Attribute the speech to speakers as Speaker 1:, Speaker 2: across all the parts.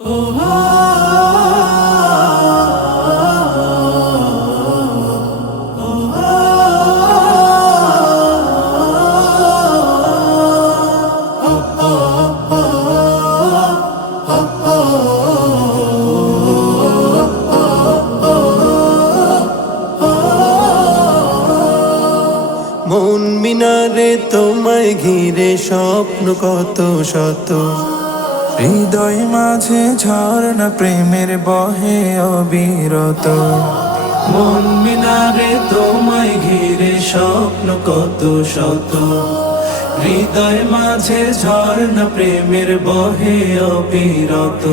Speaker 1: মন মিনারে তোমায় ঘিরে স্বপ্ন কত শত
Speaker 2: হৃদয় মাঝে ঝর্ণা প্রেমের বহে অবিরত।
Speaker 1: মন মিনারে তোমায় ঘিরে স্বপ্ন কত শত। হৃদয় মাঝে ঝর্ণা প্রেমের বহে অবিরত।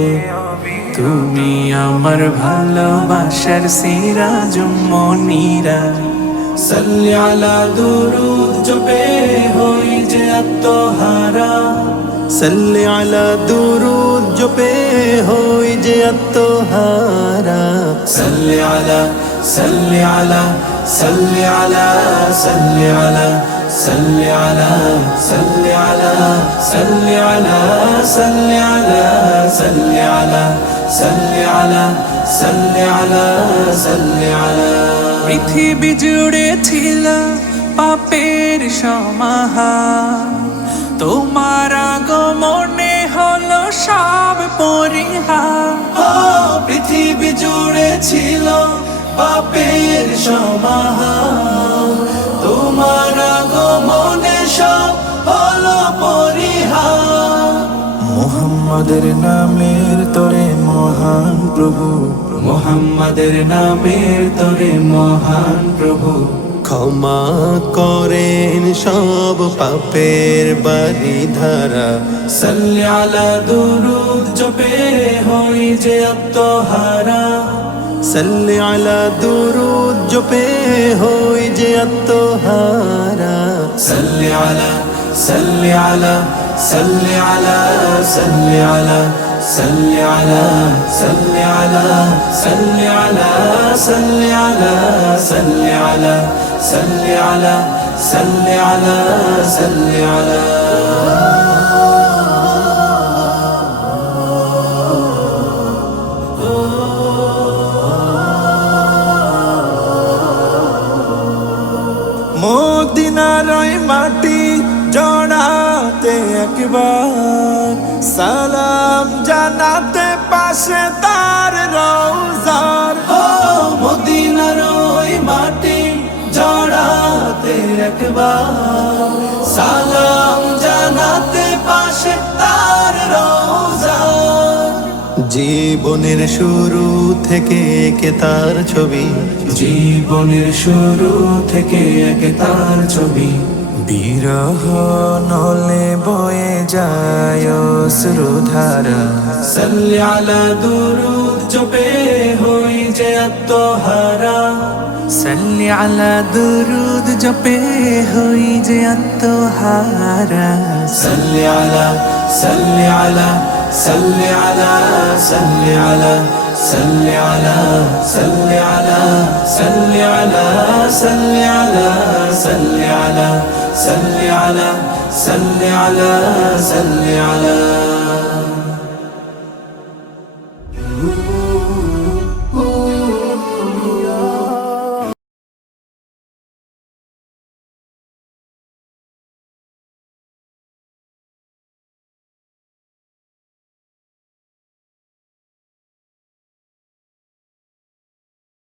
Speaker 1: তুমি আমার ভালোবাসার সিরাজ মনিরা। সাল্লি আলা দুরুদ জপে হই যে আত্মহারা। সাল্লি আলা দুরুদ জপে হই যে আত্মহারা সাল্লি আলা সাল্লি আলা সাল্লি আলা সাল্লি আলা সাল্লি আলা সাল্লি আলা সাল্লি আলা সাল্লি আলা সাল্লি আলা সাল্লি আলা সাল্লি আলা সাল্লি আলা
Speaker 2: পৃথিবী জুড়ে ছিল পাপের সমাহার তোমার সব পরিহার।
Speaker 1: ও পৃথিবী জুড়ে ছিল পাপের সমাহার। তোমার আগমনে সব হলো পরিহার।
Speaker 2: মোহাম্মদের নামের তরে মহান প্রভু।
Speaker 1: মোহাম্মদের নামের তরে মহান প্রভু। ক্ষমা করেন সব পাপের বাড়ি ধারা সাল্লি আলা দুরুদ জপে হই যে আত্মহারা সাল্লি আলা দুরুদ জপে হই যে আত্মহারা সাল্লি আলা সাল্লি আলা সাল্লি আলা সাল্লি আলা صل على صل على صل على صل على صل على صل على صل على صل على
Speaker 2: মদিনার ওই মাটি জড়াতে একবার সালাম জানাতে পাশে তার রৌজার
Speaker 1: একবার সালাম জানাতে পাশে তার রোজা জীবনের শুরু থেকে একে তার ছবি। জীবনের শুরু থেকে একে তার ছবি।
Speaker 2: বিরহ নলে বয়ে যায় শ্রুধারা
Speaker 1: সাল্লি আলা দুরুদ জপে হই যে আত্মহারা।
Speaker 2: সাল্লি আলা দুরুদ জপে হই যে আত্মহারা
Speaker 1: সাল্লি আলা সাল্লি আলা সাল্লি আলা সাল্লি আলা সাল্লি আলা সাল্লি আলা সাল্লি আলা সাল্লি আলা সাল্লি আলা সাল্লি আলা সাল্লি আলা সাল্লি আলা